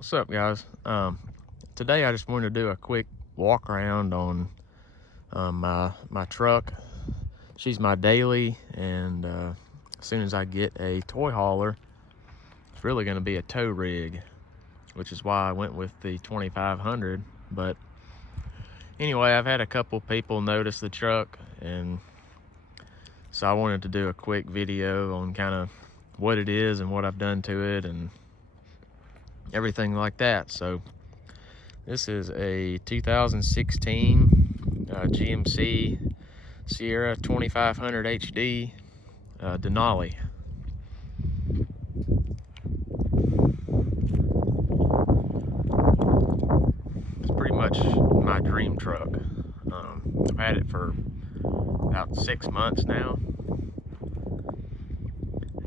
What's up, guys? Today I just wanted to do a quick walk around on my truck. She's my daily, and as soon as I get a toy hauler, it's really going to be a tow rig, which is why I went with the 2500. But anyway, I've had a couple people notice the truck, and so I wanted to do a quick video on kind of what it is and what I've done to it and everything like that. So this is a 2016 GMC Sierra 2500 HD Denali. It's pretty much my dream truck. I've had it for about 6 months now,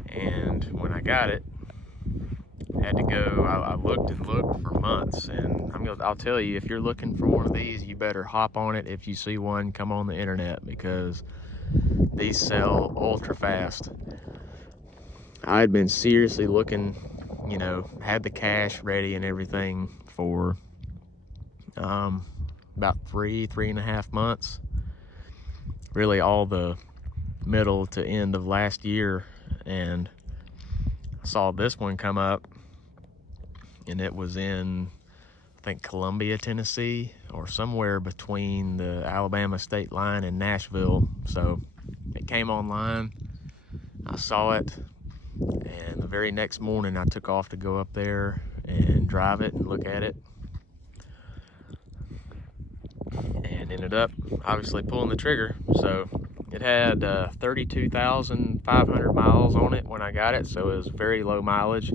and when I got it, had to go. I looked and looked for months, and I'll tell you, if you're looking for one of these, you better hop on it. If you see one, come on the internet, because these sell ultra fast. I had been seriously looking, had the cash ready and everything for about 3.5 months, really all the middle to end of last year, and I saw this one come up, and it was in, I think, Columbia, Tennessee, or somewhere between the Alabama state line and Nashville. So it came online, I saw it, and the very next morning I took off to go up there and drive it and look at it, and ended up obviously pulling the trigger. So it had 32,500 miles on it when I got it, so it was very low mileage.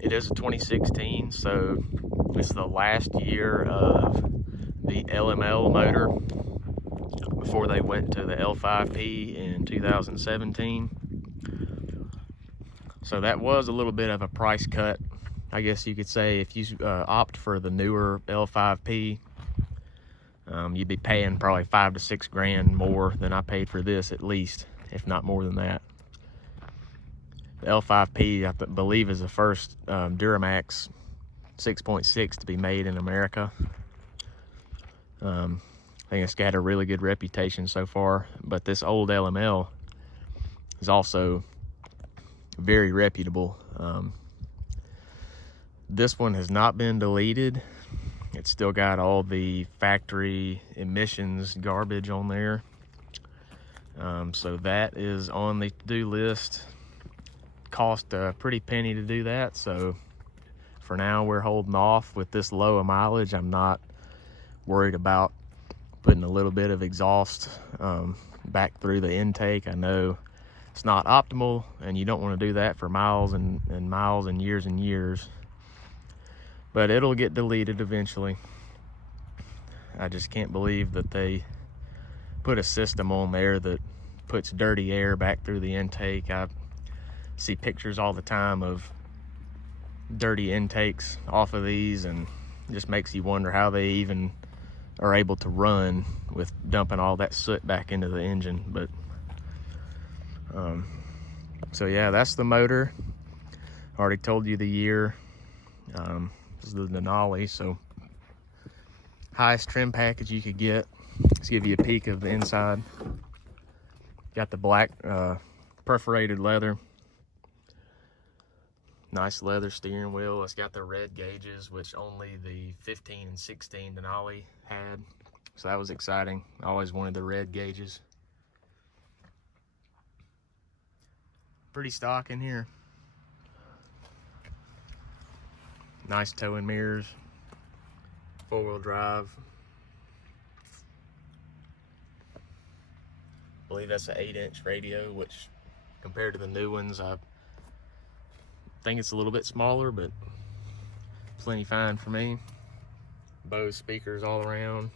It is a 2016, so it's the last year of the LML motor before they went to the L5P in 2017. So that was a little bit of a price cut, I guess you could say. If you opt for the newer L5P, you'd be paying probably 5 to 6 grand more than I paid for this, at least, if not more than that. The L5P, I believe, is the first Duramax 6.6 to be made in America. I think it's got a really good reputation so far, but this old LML is also very reputable. This one has not been deleted. It's still got all the factory emissions garbage on there. So that is on the to-do list. Cost a pretty penny to do that, so for now we're holding off with this low of mileage. I'm not worried about putting a little bit of exhaust back through the intake. I know it's not optimal, and you don't want to do that for miles and miles and years, but it'll get deleted eventually. I just can't believe that they put a system on there that puts dirty air back through the intake. I see pictures all the time of dirty intakes off of these, and it just makes you wonder how they even are able to run with dumping all that soot back into the engine. But so yeah, that's the motor. Already told you the year. This is the Denali, so highest trim package you could get. Let's give you a peek of the inside. Got the black perforated leather. Nice leather steering wheel. It's got the red gauges, which only the 15 and 16 Denali had. So that was exciting. I always wanted the red gauges. Pretty stock in here. Nice towing mirrors. 4-wheel drive. I believe that's an 8-inch radio, which compared to the new ones, I think it's a little bit smaller, but plenty fine for me. Bose speakers all around.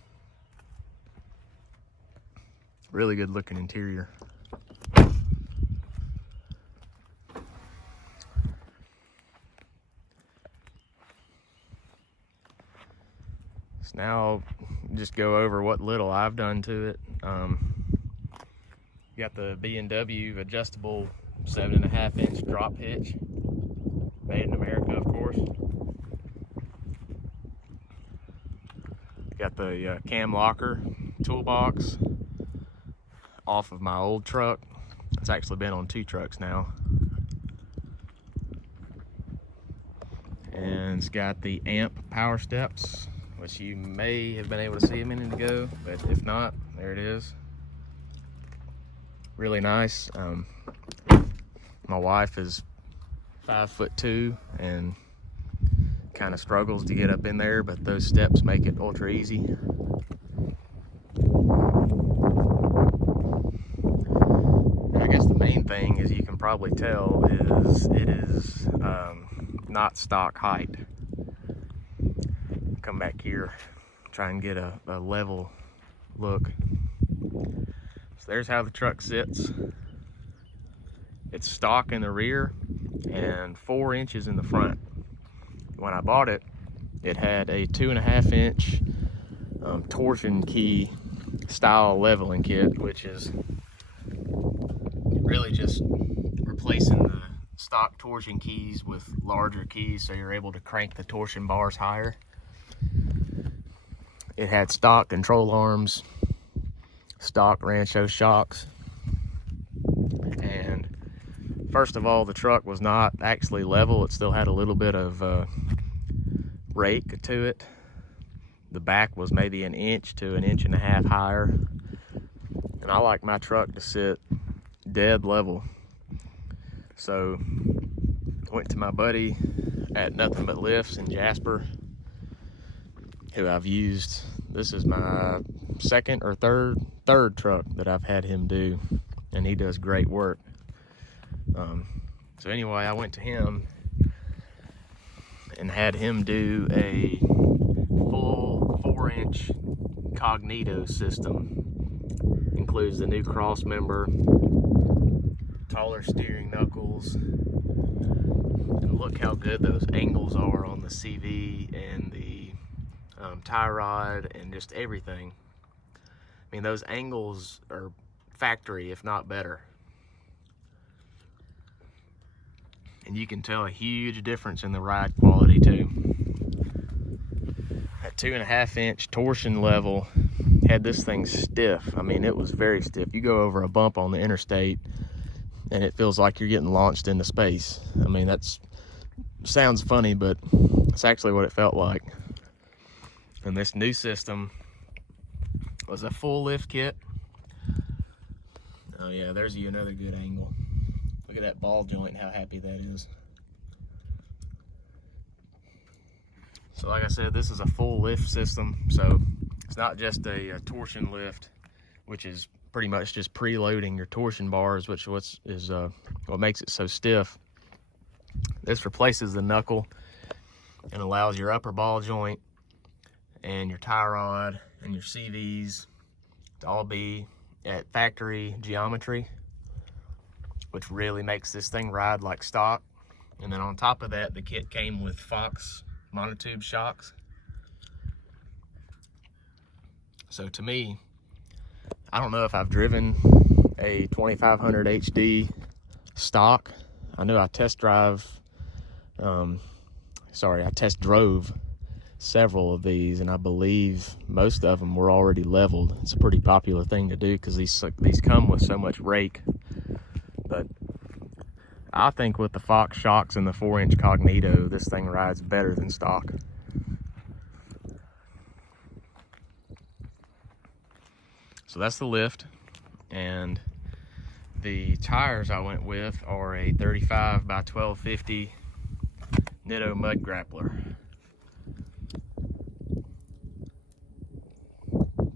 Really good looking interior. So now I'll just go over what little I've done to it. Got the B&W adjustable 7.5-inch drop hitch, made in America, of course. got the cam locker toolbox off of my old truck. It's actually been on 2 trucks now. And it's got the amp power steps, which you may have been able to see a minute ago, but if not, there it is. Really nice. My wife is 5'2" and kind of struggles to get up in there, but those steps make it ultra easy. I guess the main thing, as you can probably tell, is it is not stock height. Come back here, try and get a level look. So there's how the truck sits. It's stock in the rear and 4 inches in the front. When I bought it, it had a 2.5 inch torsion key style leveling kit, which is really just replacing the stock torsion keys with larger keys so you're able to crank the torsion bars higher. It had stock control arms, stock Rancho shocks, and first of all, the truck was not actually level. It still had a little bit of rake to it. The back was maybe 1 inch to 1.5 inches higher, and I like my truck to sit dead level. So I went to my buddy at Nothing But Lifts in Jasper, who I've used. This is my second or third truck that I've had him do, and he does great work. So anyway, I went to him and had him do a full 4-inch Cognito system. Includes the new cross member, taller steering knuckles, and look how good those angles are on the CV and the tie rod and just everything. I mean, those angles are factory, if not better. And you can tell a huge difference in the ride quality too. That 2.5 inch torsion level had this thing stiff. I mean, it was very stiff. You go over a bump on the interstate and it feels like you're getting launched into space. I mean, that's sounds funny, but it's actually what it felt like. And this new system was a full lift kit. Oh yeah, there's you another good angle. Look at that ball joint, how happy that is. So like I said, this is a full lift system. So it's not just a torsion lift, which is pretty much just preloading your torsion bars, which what makes it so stiff. This replaces the knuckle and allows your upper ball joint and your tie rod and your CVs to all be at factory geometry, which really makes this thing ride like stock. And then on top of that, the kit came with Fox monotube shocks. So to me, I don't know if I've driven a 2500 HD stock. I know I test drove several of these, and I believe most of them were already leveled. It's a pretty popular thing to do because these come with so much rake. But I think with the Fox shocks and the 4-inch Cognito, this thing rides better than stock. So that's the lift, and the tires I went with are a 35 by 1250 Nitto mud grappler.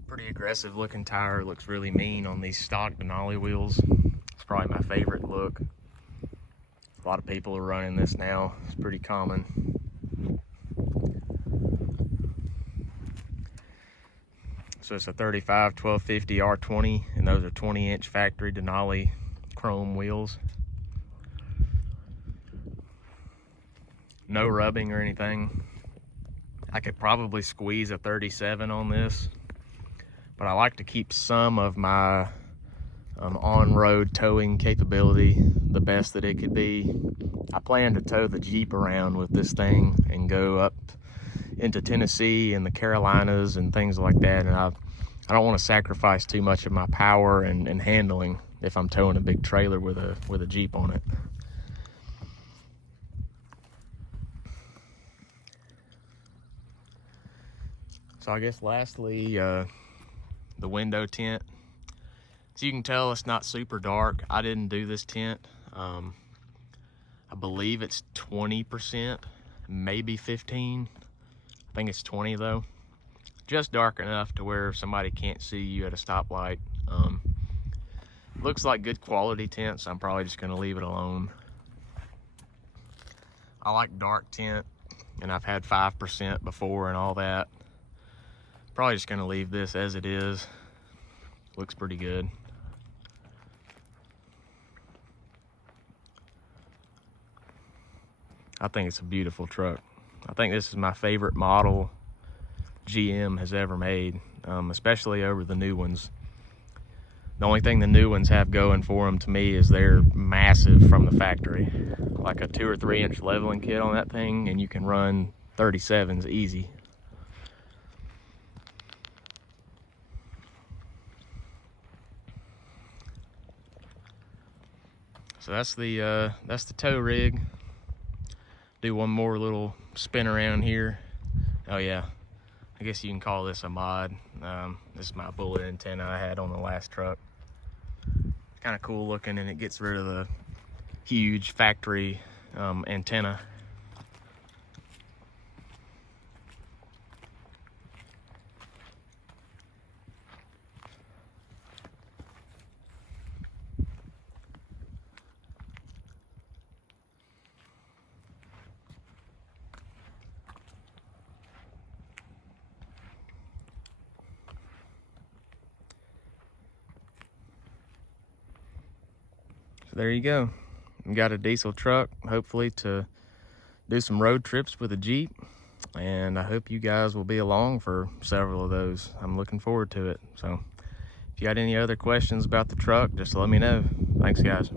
Pretty aggressive looking tire, looks really mean on these stock Denali wheels. It's probably my favorite look. A lot of people are running this now, it's pretty common. So it's a 35 1250 R20, and those are 20-inch factory Denali chrome wheels. No rubbing or anything. I could probably squeeze a 37 on this, but I like to keep some of my on-road towing capability the best that it could be. I plan to tow the Jeep around with this thing and go up into Tennessee and the Carolinas and things like that, and I don't want to sacrifice too much of my power and handling if I'm towing a big trailer with a Jeep on it. So I guess lastly, the window tint. So you can tell it's not super dark. I didn't do this tint. I believe it's 20%, maybe 15. I think it's 20 though. Just dark enough to where somebody can't see you at a stoplight. Looks like good quality tint, so I'm probably just gonna leave it alone. I like dark tint, and I've had 5% before and all that. Probably just gonna leave this as it is. Looks pretty good. I think it's a beautiful truck. I think this is my favorite model GM has ever made, especially over the new ones. The only thing the new ones have going for them to me is they're massive from the factory. Like a 2 or 3 inch leveling kit on that thing, and you can run 37s easy. So that's the tow rig. Do one more little spin around here. Oh yeah, I guess you can call this a mod. This is my bullet antenna I had on the last truck. Kind of cool looking, and it gets rid of the huge factory antenna. There you go. We got a diesel truck, hopefully to do some road trips with a Jeep, and I hope you guys will be along for several of those. I'm looking forward to it. So if you got any other questions about the truck, just let me know. Thanks, guys.